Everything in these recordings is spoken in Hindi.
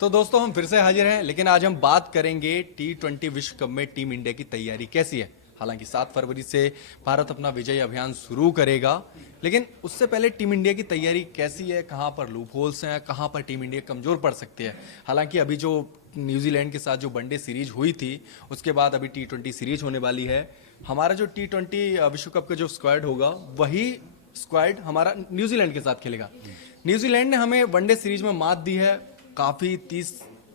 तो दोस्तों हम फिर से हाजिर हैं, लेकिन आज हम बात करेंगे T20 विश्व कप में टीम इंडिया की तैयारी कैसी है। हालांकि 7 फरवरी से भारत अपना विजय अभियान शुरू करेगा, लेकिन उससे पहले टीम इंडिया की तैयारी कैसी है, कहां पर लूप होल्स हैं, कहां पर टीम इंडिया कमजोर पड़ सकती है। हालांकि अभी जो न्यूजीलैंड के साथ जो वनडे सीरीज हुई थी, उसके बाद अभी T20 सीरीज होने वाली है। हमारा जो T20 विश्व कप का जो स्क्वाड होगा, वही स्क्वाड हमारा न्यूजीलैंड के साथ खेलेगा। न्यूजीलैंड ने हमें वनडे सीरीज में मात दी है। काफी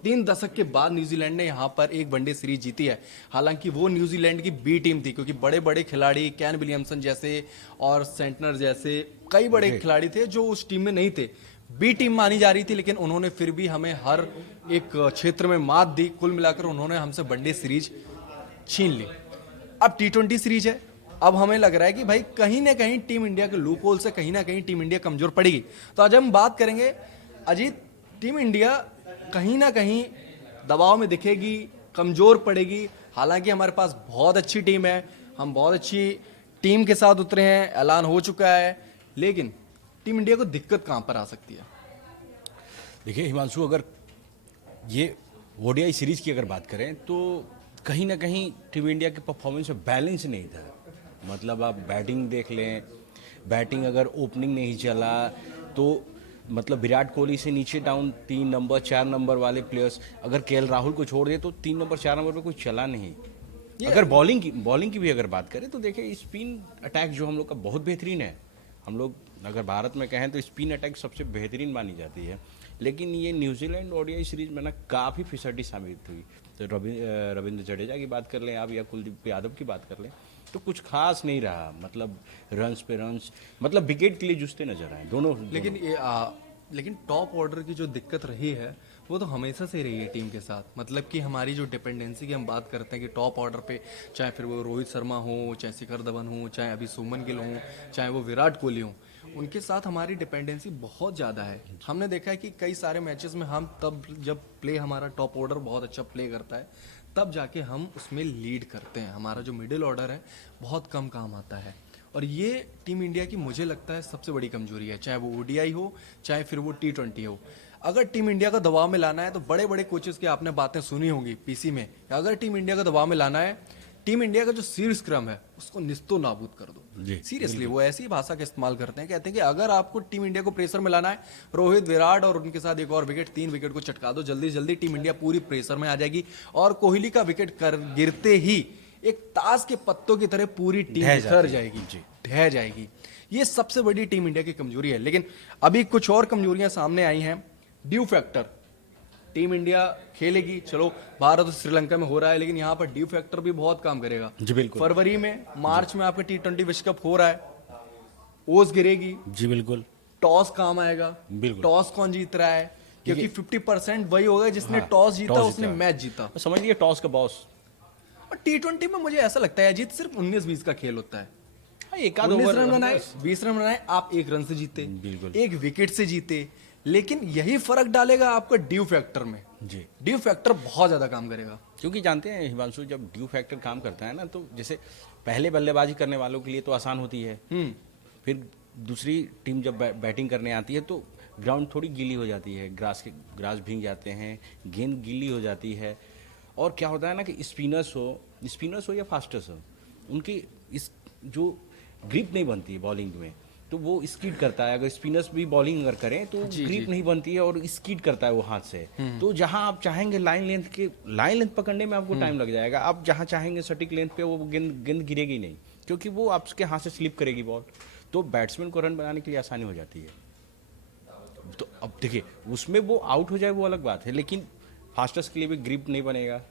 3 दशक के बाद न्यूजीलैंड ने यहाँ पर एक वनडे सीरीज जीती है। हालांकि वो न्यूजीलैंड की बी टीम थी, क्योंकि बड़े बड़े खिलाड़ी कैन विलियमसन जैसे और सेंटनर जैसे कई बड़े खिलाड़ी थे जो उस टीम में नहीं थे। बी टीम मानी जा रही थी, लेकिन उन्होंने फिर भी हमें हर एक क्षेत्र में मात दी। कुल मिलाकर उन्होंने हमसे वनडे सीरीज छीन ली। अब T20 सीरीज है। अब हमें लग रहा है कि भाई कहीं ना कहीं टीम इंडिया के लूप होल से कहीं ना कहीं टीम इंडिया कमजोर पड़ेगी। तो आज हम बात करेंगे अजीत, टीम इंडिया कहीं ना कहीं दबाव में दिखेगी, कमजोर पड़ेगी। हालांकि हमारे पास बहुत अच्छी टीम है, हम बहुत अच्छी टीम के साथ उतरे हैं, ऐलान हो चुका है, लेकिन टीम इंडिया को दिक्कत कहां पर आ सकती है? देखिए हिमांशु, अगर ये ओडीआई सीरीज की अगर बात करें तो कहीं ना कहीं टीम इंडिया के परफॉर्मेंस में बैलेंस नहीं था। मतलब आप बैटिंग देख लें, बैटिंग अगर ओपनिंग नहीं चला तो मतलब विराट कोहली से नीचे डाउन 3 नंबर 4 नंबर वाले प्लेयर्स, अगर केएल राहुल को छोड़ दे तो 3 नंबर 4 नंबर पे कुछ चला नहीं। अगर बॉलिंग की भी अगर बात करें तो देखिए स्पिन अटैक जो हम लोग का बहुत बेहतरीन है। हम लोग अगर भारत में कहें तो स्पिन अटैक सबसे बेहतरीन मानी जाती है। लेकिन ये न्यूजीलैंड ओडीआई सीरीज में ना काफ़ी फिसड्डी साबित हुई। तो रविंद्र जडेजा की बात कर लें आप या कुलदीप यादव की बात कर लें तो कुछ खास नहीं रहा। मतलब रन्स पे रन्स, मतलब विकेट के लिए जूझते नजर आए दोनों। लेकिन टॉप ऑर्डर की जो दिक्कत रही है वो तो हमेशा से रही है टीम के साथ। मतलब कि हमारी जो डिपेंडेंसी की हम बात करते हैं कि टॉप ऑर्डर पे, चाहे फिर वो रोहित शर्मा हो, चाहे शिखर धवन हो, चाहे अभी सुमन गिल हो, चाहे वो विराट कोहली हो, उनके साथ हमारी डिपेंडेंसी बहुत ज़्यादा है। हमने देखा है कि कई सारे मैचेस में हम तब जब प्ले हमारा टॉप ऑर्डर बहुत अच्छा प्ले करता है, तब जाके हम उसमें लीड करते हैं। हमारा जो मिडिल ऑर्डर है बहुत कम काम आता है, और ये टीम इंडिया की मुझे लगता है सबसे बड़ी कमजोरी है। चाहे वो ओडीआई हो, चाहे फिर वो T20 हो। अगर टीम इंडिया को दबाव में लाना है तो बड़े बड़े कोचेस की आपने बातें सुनी होंगी पीसी में, अगर टीम इंडिया को दबाव में लाना है, टीम इंडिया का जो शीर्ष क्रम है उसको निस्तो नाबूद कर दो। सीरियसली वो ऐसी भाषा का इस्तेमाल करते हैं, कहते हैं कि अगर आपको टीम इंडिया को प्रेशर में लाना है, रोहित, विराट और उनके साथ एक और विकेट, 3 विकेट को चटका दो, जल्दी जल्दी टीम इंडिया पूरी प्रेशर में आ जाएगी। और कोहली का विकेट गिरते ही एक ताश के पत्तों की तरह पूरी टीम बिखर जाएगी, ढह जाएगी। ये सबसे बड़ी टीम इंडिया की कमजोरी है। लेकिन अभी कुछ और कमजोरियां सामने आई हैं। ड्यू फैक्टर, टीम इंडिया खेलेगी, चलो भारत और श्रीलंका में हो रहा है, लेकिन यहाँ पर ड्यू फैक्टर भी बहुत काम करेगा। जी बिल्कुल। फरवरी में, मार्च में आपका T20 विश्व कप हो रहा है, ओस गिरेगी। जी बिल्कुल। टॉस काम आएगा। बिल्कुल। टॉस कौन जीत रहा है? क्योंकि 50% वही होगा जिसने टॉस जीता, उसने मैच जीता। समझ लीजिए टॉस का बॉस। और T20 में मुझे ऐसा लगता है अजीत, सिर्फ 19-20 का खेल होता है। एक 19 रन बनाए, 20 रन बनाए, आप 1 रन से जीते, बिल्कुल। 1 विकेट से जीते। लेकिन यही फर्क डालेगा आपका ड्यू फैक्टर में। जी, ड्यू फैक्टर बहुत ज्यादा काम करेगा। क्योंकि जानते हैं हिमांशु, जब ड्यू फैक्टर काम करता है ना, तो जैसे पहले बल्लेबाजी करने वालों के लिए तो आसान होती है। फिर दूसरी टीम जब बैटिंग करने आती है तो ग्राउंड थोड़ी गीली हो जाती है, ग्रास भीग जाते हैं, गेंद गीली हो जाती है। और क्या होता है ना कि स्पिनर्स हो या फास्टर्स हो, उनकी इस जो ग्रिप नहीं बनती है बॉलिंग में, तो वो स्कीड करता है। अगर स्पिनर्स भी बॉलिंग अगर करें तो ग्रिप नहीं बनती है और स्कीड करता है वो हाथ से। तो जहां आप चाहेंगे लाइन लेंथ पकड़ने में आपको टाइम लग जाएगा। आप जहां चाहेंगे सटीक लेंथ पे वो गेंद गिरेगी नहीं, क्योंकि वो आपके हाथ से स्लिप करेगी बॉल। तो बैट्समैन को रन बनाने के लिए आसानी हो जाती है। तो अब देखिए, उसमें वो आउट हो जाए वो अलग बात है, लेकिन फास्टर्स के लिए भी ग्रिप नहीं बनेगा।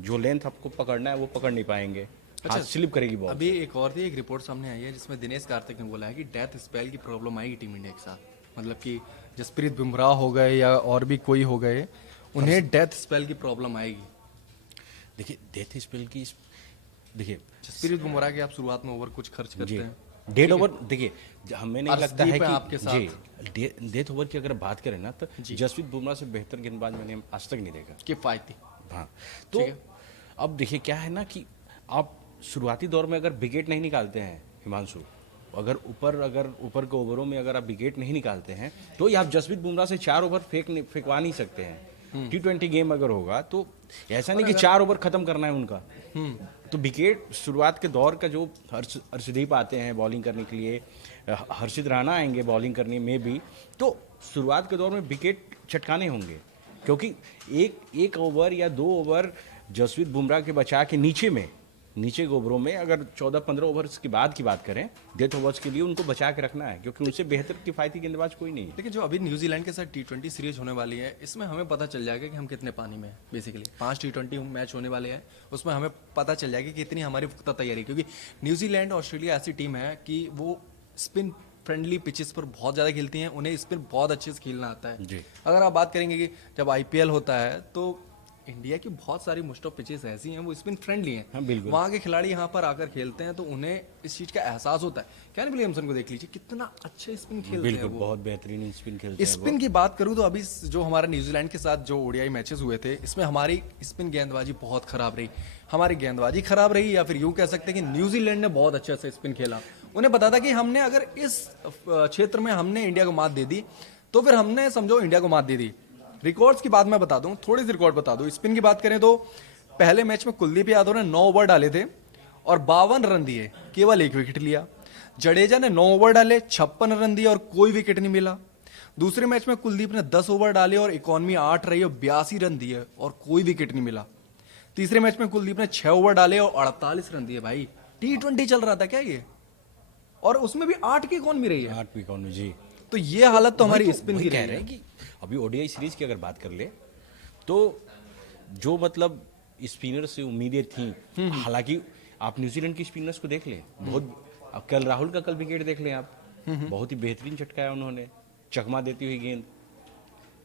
जो लेंथ आपको पकड़ना है वो पकड़ नहीं पाएंगे, अच्छा, हाथ स्लिप करेगी बॉल। अभी एक और थी, एक रिपोर्ट सामने आई है जिसमें दिनेश कार्तिक ने बोला है कि डेथ स्पेल की प्रॉब्लम आएगी टीम इंडिया के साथ। मतलब कि जसप्रीत बुमराह हो गए या और भी कोई हो गए, उन्हें डेथ स्पेल की प्रॉब्लम आएगी। देखिए डेथ स्पेल की, देखिए जसप्रीत बुमराह के आप शुरुआत में ओवर कुछ खर्च करते हैं, डेड ओवर, देखिए हमें नहीं लगता है कि आपके साथ जी डेथ ओवर की अगर बात करें ना तो जसप्रीत बुमराह से बेहतर गेंदबाज मैंने आज तक नहीं देखा किफायती। हाँ, तो अब देखिए क्या है ना कि आप शुरुआती दौर में अगर विकेट नहीं निकालते हैं हिमांशु, अगर ऊपर के ओवरों में अगर आप विकेट नहीं निकालते हैं तो ये आप जसप्रीत बुमराह से 4 ओवर फेंकवा नहीं सकते हैं। T20 गेम अगर होगा तो ऐसा नहीं कि 4 ओवर खत्म करना है उनका। तो विकेट शुरुआत के दौर का जो हर्षदीप आते हैं बॉलिंग करने के लिए, हर्षित राणा आएंगे बॉलिंग करने में भी, तो शुरुआत के दौर में विकेट चटकाने होंगे, क्योंकि एक ओवर या 2 ओवर जसप्रीत बुमराह के बचा के नीचे के ओवरों में अगर 14-15 ओवर्स के बाद की बात करें, डेथ ओवर्स के लिए उनको बचा के रखना है, क्योंकि उनसे बेहतर किफायती गेंदबाज कोई नहीं है। लेकिन जो अभी न्यूजीलैंड के साथ T20 सीरीज होने वाली है, इसमें हमें पता चल जाएगा कि हम कितने पानी में हैं। बेसिकली 5 T20 मैच होने वाले हैं, उसमें हमें पता चल जाएगा कि कितनी हमारी पुख्ता तैयारी, क्योंकि न्यूजीलैंड ऑस्ट्रेलिया ऐसी टीम है कि वो स्पिन फ्रेंडली पिचेस पर बहुत ज़्यादा खेलती हैं, उन्हें स्पिन बहुत अच्छे से खेलना आता है जी। अगर आप बात करेंगे कि जब IPL होता है तो इंडिया की बहुत सारी मोस्ट ऑफ पिचेस ऐसी हैं वो स्पिन फ्रेंडली हैं। हाँ, बिल्कुल। वहाँ के खिलाड़ी यहाँ पर आकर खेलते हैं तो उन्हें इस चीज़ का एहसास होता है। कैन विलियमसन को देख लीजिए, कितना अच्छा स्पिन खेलते हैं बिल्कुल, वो। बहुत बेहतरीन स्पिन खेलते हैं वो। स्पिन की बात करूं तो अभी जो हमारे न्यूजीलैंड के साथ जो ODI मैचेस हुए थे, इसमें हमारी स्पिन गेंदबाजी बहुत खराब रही। हमारी गेंदबाजी खराब रही, या फिर यूं कह सकते हैं कि न्यूजीलैंड ने बहुत अच्छे से स्पिन खेला। उन्हें पता था कि हमने अगर इस क्षेत्र में हमने इंडिया को मात दे दी तो फिर हमने समझो इंडिया को मात दे दी। रिकॉर्ड्स की बात मैं बता दूं, थोड़ी सी रिकॉर्ड बता दूं। स्पिन की बात करें तो पहले मैच में कुलदीप यादव ने 9 ओवर डाले थे और 52 रन दिए, केवल 1 विकेट लिया। जडेजा ने 9 ओवर डाले, 56 रन दिए और कोई विकेट नहीं मिला। दूसरे मैच में कुलदीप ने 10 ओवर डाले और इकॉनमी 8 रही और 82 रन दिए और कोई विकेट नहीं मिला। तीसरे मैच में कुलदीप ने 6 ओवर डाले और 48 रन दिए। भाई T20 चल रहा था क्या ये, और उसमें भी 8 की इकॉनमी रही है। 8 विकेट में जी। तो ये हालत तो हमारी स्पिन की कह रही रहे है। हैं कि अभी ODI सीरीज की अगर बात कर ले तो जो मतलब स्पिनर से उम्मीदें थी, हालांकि आप न्यूजीलैंड की स्पिनर्स को देख लें, बहुत अब कल राहुल का कल विकेट देख लें आप, बहुत ही बेहतरीन चटकाया उन्होंने, चकमा देती हुई गेंद,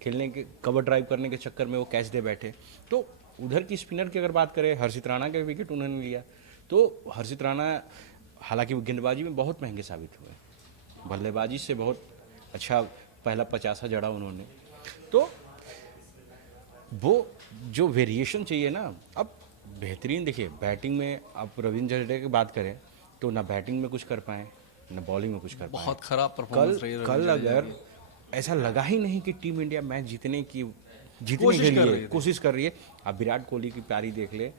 खेलने के कवर ड्राइव करने के चक्कर में वो कैच दे बैठे। तो उधर की स्पिनर की अगर बात करें, हर्षित राणा का विकेट उन्होंने लिया। तो हर्षित राणा हालांकि वो गेंदबाजी में बहुत महंगे साबित हुए, बल्लेबाजी से बहुत अच्छा पहला 50 जड़ा उन्होंने। तो वो जो वेरिएशन चाहिए ना, अब बेहतरीन देखिए बैटिंग में आप रविंद्र जडेजा की बात करें तो ना बैटिंग में कुछ कर पाए ना बॉलिंग में कुछ कर पाए। बहुत खराब परफॉर्मेंस रही कल रविंद्र जडेजा अगर ऐसा लगा ही नहीं कि टीम इंडिया मैच जीतने के कोशिश कर रही लिए थी। कोशिश कर रही है। आप विराट कोहली की पारी देख ले,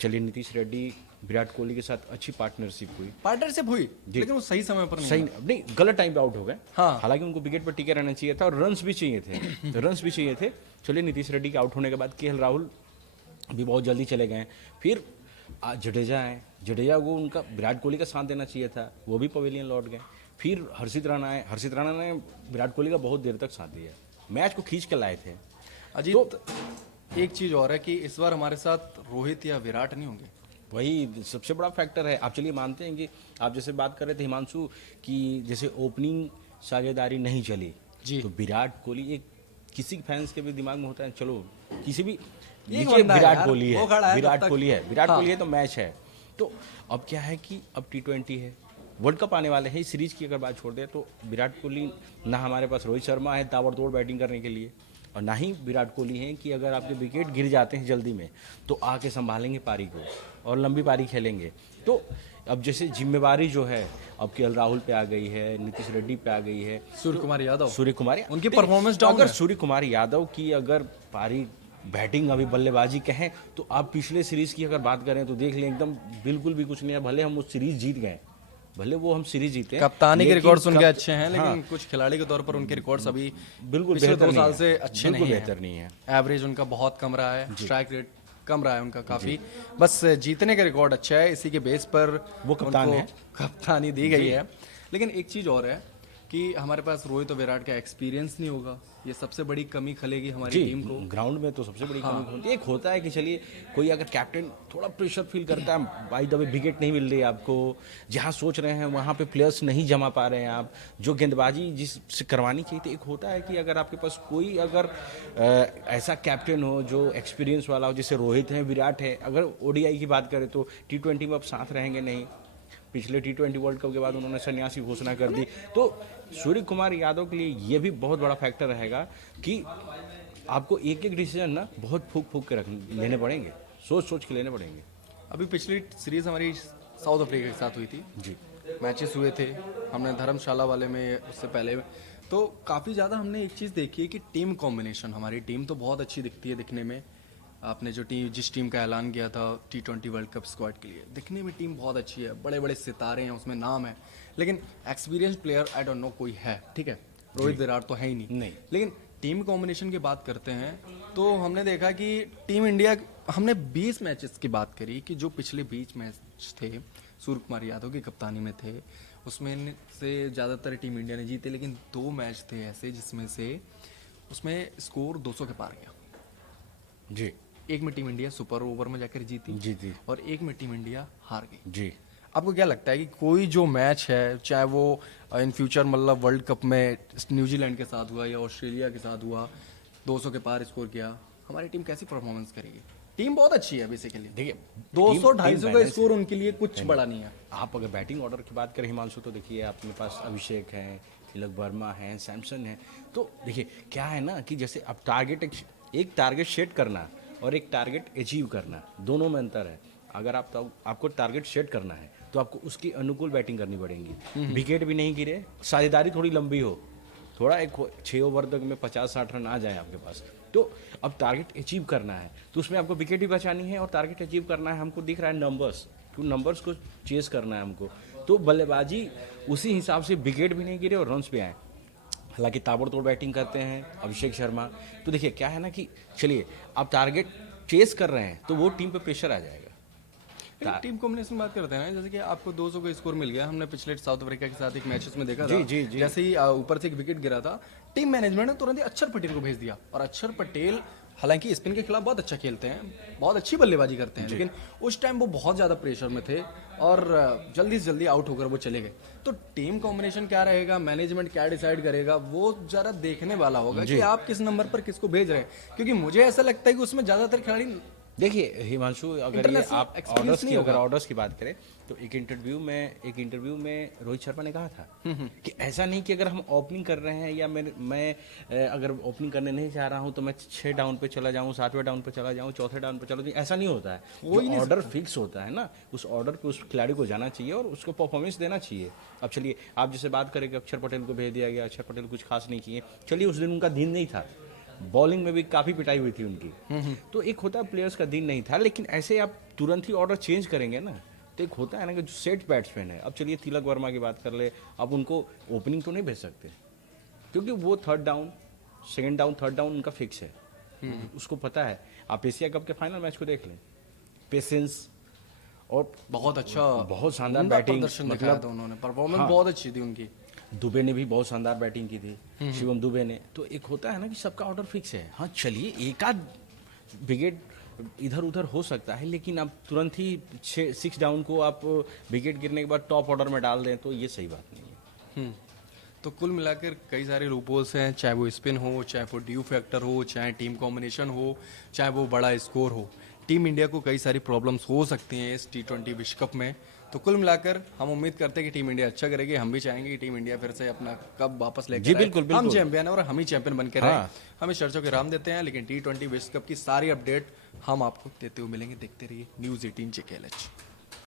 चलिए नीतीश रेड्डी विराट कोहली के साथ अच्छी पार्टनरशिप हुई, पार्टनरशिप हुई, लेकिन वो सही समय पर नहीं सही हुआ। नहीं, गलत टाइम पे आउट हो गए। हाँ। हालांकि उनको विकेट पर टिके रहना चाहिए था और रन्स भी चाहिए थे रन्स भी चाहिए थे। चलिए नीतीश रेड्डी के आउट होने के बाद KL राहुल भी बहुत जल्दी चले गए। फिर आज जडेजा आए, जडेजा को उनका विराट कोहली का साथ देना चाहिए था, वो भी पवेलियन लौट गए। फिर हर्षित राणा आए, हर्षित राणा ने विराट कोहली का बहुत देर तक साथ दिया, मैच को खींच के लाए थे। अजीत, एक चीज और है कि इस बार हमारे साथ रोहित या विराट नहीं होंगे। वही सबसे बड़ा फैक्टर है। आप चलिए मानते हैं कि आप जैसे बात कर रहे थे हिमांशु कि जैसे ओपनिंग साझेदारी नहीं चली जी। तो विराट कोहली एक किसी फैंस के भी दिमाग में होता है, चलो किसी भी एक नीचे बंदा है विराट यार, कोहली वो खड़ा है, है विराट तब तक। कोहली है, विराट हाँ। कोहली है तो मैच है। तो अब क्या है कि अब T20 है, वर्ल्ड कप आने वाले हैं, इस सीरीज की अगर बात छोड़ दे तो विराट कोहली ना हमारे पास रोहित शर्मा है ताबड़तोड़ बैटिंग करने के लिए, और ना ही विराट कोहली हैं कि अगर आपके विकेट गिर जाते हैं जल्दी में तो आके संभालेंगे पारी को और लंबी पारी खेलेंगे। तो अब जैसे जिम्मेवारी जो है अब KL राहुल पे आ गई है, नीतीश रेड्डी पे आ गई है, सूर्य कुमार यादव, सूर्य कुमार उनकी परफॉर्मेंस डाउन अगर है। सूर्य कुमार यादव की अगर पारी बैटिंग अभी बल्लेबाजी कहें तो आप पिछले सीरीज की अगर बात करें तो देख लें एकदम बिल्कुल भी कुछ नहीं है। भले हम वो सीरीज जीत गए, भले वो हम सीरीज जीते, कप्तानी के लेकिन रिकॉर्ड्स उनके अच्छे हैं, लेकिन हाँ, कुछ खिलाड़ी के तौर पर उनके रिकॉर्ड्स अभी बिल्कुल पिछले बेहतर 2 नहीं साल है, से अच्छे बिल्कुल नहीं हैं। बेहतर नहीं है। एवरेज उनका बहुत कम रहा है, स्ट्राइक रेट कम रहा है उनका काफी। बस जीतने का रिकॉर्ड अच्छा है, इसी के बेस पर वो कप्तान उनको है। कप्तानी दी गई है। लेकिन एक चीज और है कि हमारे पास रोहित और विराट का एक्सपीरियंस नहीं होगा, ये सबसे बड़ी कमी खलेगी हमारी टीम को। ग्राउंड में तो सबसे बड़ी कमी होती है। एक होता है कि चलिए कोई अगर कैप्टन थोड़ा प्रेशर फील करता है, बाई द वे विकेट नहीं मिल रही है आपको, जहां सोच रहे हैं वहां पे प्लेयर्स नहीं जमा पा रहे हैं आप, जो गेंदबाजी जिससे करवानी चाहिए थी। एक होता है कि अगर आपके पास कोई अगर ऐसा कैप्टन हो जो एक्सपीरियंस वाला हो, जैसे रोहित है, विराट है। अगर ODI की बात करें तो T20 में अब साथ रहेंगे नहीं, पिछले T20 वर्ल्ड कप के बाद उन्होंने सन्यासी घोषणा कर दी। तो सूर्य कुमार यादव के लिए ये भी बहुत बड़ा फैक्टर रहेगा कि आपको एक एक डिसीजन ना बहुत फूक फूक के लेने पड़ेंगे, सोच सोच के लेने पड़ेंगे। अभी पिछली सीरीज हमारी साउथ अफ्रीका के साथ हुई थी जी। मैचेस हुए थे, हमने धर्मशाला वाले में उससे पहले तो काफ़ी ज़्यादा हमने एक चीज़ देखी है कि टीम कॉम्बिनेशन, हमारी टीम तो बहुत अच्छी दिखती है दिखने में। आपने जो जिस टीम का ऐलान किया था T20 वर्ल्ड कप स्क्वाड के लिए, दिखने में टीम बहुत अच्छी है, बड़े बड़े सितारे हैं उसमें, नाम है, लेकिन experience player I don't know कोई है, ठीक है, रोहित विराट तो है ही नहीं। लेकिन टीम कॉम्बिनेशन की बात करते हैं तो हमने देखा कि टीम इंडिया, हमने 20 मैचेस की बात करी कि जो पिछले 20 मैच थे सूर्य कुमार यादव की कप्तानी में थे, उसमें से ज़्यादातर टीम इंडिया ने जीते, लेकिन 2 मैच थे ऐसे जिसमें से उसमें स्कोर 200 के पार गया। जी एक में टीम इंडिया सुपर ओवर में जाकर जीती और एक में टीम इंडिया हार गई। जी। आपको क्या लगता है कि कोई जो मैच है, चाहे वो इन फ्यूचर मतलब वर्ल्ड कप में न्यूजीलैंड के साथ हुआ या ऑस्ट्रेलिया के साथ हुआ, 200 के पार स्कोर किया, हमारी टीम कैसी परफॉर्मेंस करेगी? टीम बहुत अच्छी है बेसिकली, देखिए 200-250 का स्कोर उनके लिए कुछ बड़ा नहीं है। आप अगर बैटिंग ऑर्डर की बात करें हिमांशु, तो देखिए आपके पास अभिषेक हैं, तिलक वर्मा हैं, सैमसन है। तो देखिए क्या है ना कि जैसे आप एक टारगेट सेट करना और एक टारगेट अचीव करना, दोनों में अंतर है। अगर आपको टारगेट सेट करना है तो आपको उसकी अनुकूल बैटिंग करनी पड़ेगी, विकेट भी नहीं गिरे, साझेदारी थोड़ी लंबी हो, थोड़ा एक 6 ओवर तक में 50-60 रन आ जाए आपके पास। तो अब टारगेट अचीव करना है तो उसमें आपको विकेट भी बचानी है और टारगेट अचीव करना है। हमको दिख रहा है नंबर्स, तो नंबर्स को चेस करना है हमको। तो बल्लेबाजी उसी हिसाब से, विकेट भी नहीं गिरे और रन्स भी आए। हालांकि ताबड़तोड़ बैटिंग करते हैं अभिषेक शर्मा। तो देखिए क्या है ना कि चलिए आप टारगेट चेस कर रहे हैं तो वो टीम पे प्रेशर आ जाएगा। टीम कॉम्बिनेशन बात करते हैं ना, जैसे कि आपको 200 का स्कोर मिल गया, हमने पिछले साउथ अफ्रीका के साथ एक मैचेस में देखा था, जी। जैसे ही ऊपर से एक विकेट गिरा था, टीम मैनेजमेंट ने तुरंत ही अक्षर पटेल को भेज दिया, और अक्षर पटेल हालांकि स्पिन के खिलाफ बहुत अच्छा खेलते हैं, बहुत अच्छी बल्लेबाजी करते हैं, लेकिन उस टाइम वो बहुत ज़्यादा प्रेशर में थे और जल्दी से जल्दी आउट होकर वो चले गए। तो टीम कॉम्बिनेशन क्या रहेगा, मैनेजमेंट क्या डिसाइड करेगा, वो ज़रा देखने वाला होगा कि आप किस नंबर पर किसको भेज रहे हैं, क्योंकि मुझे ऐसा लगता है कि उसमें ज़्यादातर खिलाड़ी, देखिए हिमांशु, अगर ये आप ऑर्डर्स की बात करें तो एक इंटरव्यू में रोहित शर्मा ने कहा था कि ऐसा नहीं कि अगर हम ओपनिंग कर रहे हैं या मैं अगर ओपनिंग करने नहीं चाह रहा हूं तो मैं 6 डाउन पे चला जाऊं, 7वें डाउन पे चला जाऊं, 4थे डाउन पे चला जाऊं, ऐसा नहीं होता है। वो ऑर्डर फिक्स होता है ना, उस ऑर्डर पे उस खिलाड़ी को जाना चाहिए और उसको परफॉर्मेंस देना चाहिए। अब चलिए आप जैसे बात करें कि अक्षर पटेल को भेज दिया गया, अक्षर पटेल कुछ खास नहीं किए, चलिए उस दिन उनका दिन नहीं था, बॉलिंग में भी काफ़ी पिटाई हुई थी उनकी, तो एक होता है प्लेयर्स का दिन नहीं था। लेकिन ऐसे आप तुरंत ही ऑर्डर चेंज करेंगे ना, तो एक होता है ना कि जो सेट बैट्समैन है, अब चलिए तिलक वर्मा की बात कर ले, अब उनको ओपनिंग तो नहीं भेज सकते क्योंकि वो सेकंड डाउन उनका फिक्स है, उसको पता है। आप एशिया कप के फाइनल मैच को देख लें, पेशेंस और बहुत शानदार बैटिंग, मतलब उन्होंने परफॉर्मेंस बहुत अच्छी थी उनकी। दुबे ने भी बहुत शानदार बैटिंग की थी, शिवम दुबे ने। तो एक होता है ना कि सबका ऑर्डर फिक्स है। हाँ चलिए एक आध विकेट इधर उधर हो सकता है, लेकिन आप तुरंत ही 6 डाउन को आप विकेट गिरने के बाद टॉप ऑर्डर में डाल दें तो ये सही बात नहीं है। तो कुल मिलाकर कई सारे लूपहोल्स हैं, चाहे वो स्पिन हो, चाहे वो ड्यू फैक्टर हो, चाहे टीम कॉम्बिनेशन हो, चाहे वो बड़ा स्कोर हो, टीम इंडिया को कई सारी प्रॉब्लम्स हो सकती हैं इस T20 विश्व कप में। तो कुल मिलाकर हम उम्मीद करते हैं कि टीम इंडिया अच्छा करेगी। हम भी चाहेंगे कि टीम इंडिया फिर से अपना कप वापस लेकर जी बिल्कुल। हम चैंपियन और हम ही चैंपियन बनकर रहे। हम इस चर्चा को विराम देते हैं, लेकिन T20 विश्व कप की सारी अपडेट हम आपको देते हुए मिलेंगे। देखते रहिए News 18 JKLH।